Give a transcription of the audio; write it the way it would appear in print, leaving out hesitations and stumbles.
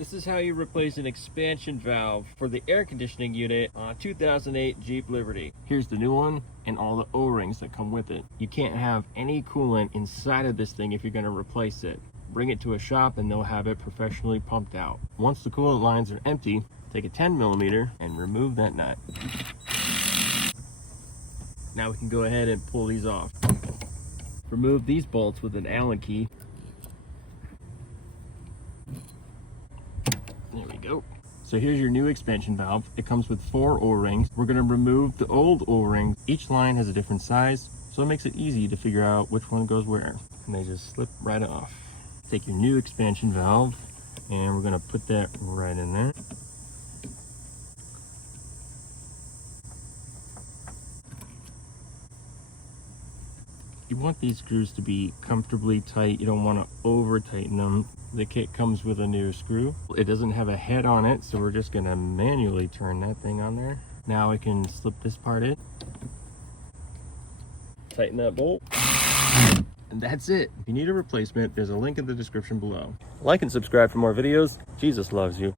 This is how you replace an expansion valve for the air conditioning unit on a 2008 Jeep Liberty. Here's the new one and all the O-rings that come with it. You can't have any coolant inside of this thing if you're going to replace it. Bring it to a shop and they'll have it professionally pumped out. Once the coolant lines are empty, take a 10mm and remove that nut. Now we can go ahead and pull these off. Remove these bolts with an Allen key. There we go. So here's your new expansion valve. It comes with 4 O-rings. We're going to remove the old O-rings. Each line has a different size, so it makes it easy to figure out which one goes where. And they just slip right off. Take your new expansion valve, and we're going to put that right in there. You want these screws to be comfortably tight. You don't want to over tighten them. The kit comes with a new screw. It doesn't have a head on it, so we're just going to manually turn that thing on there. Now I can slip this part in. Tighten that bolt. And that's it. If you need a replacement, there's a link in the description below. Like and subscribe for more videos. Jesus loves you.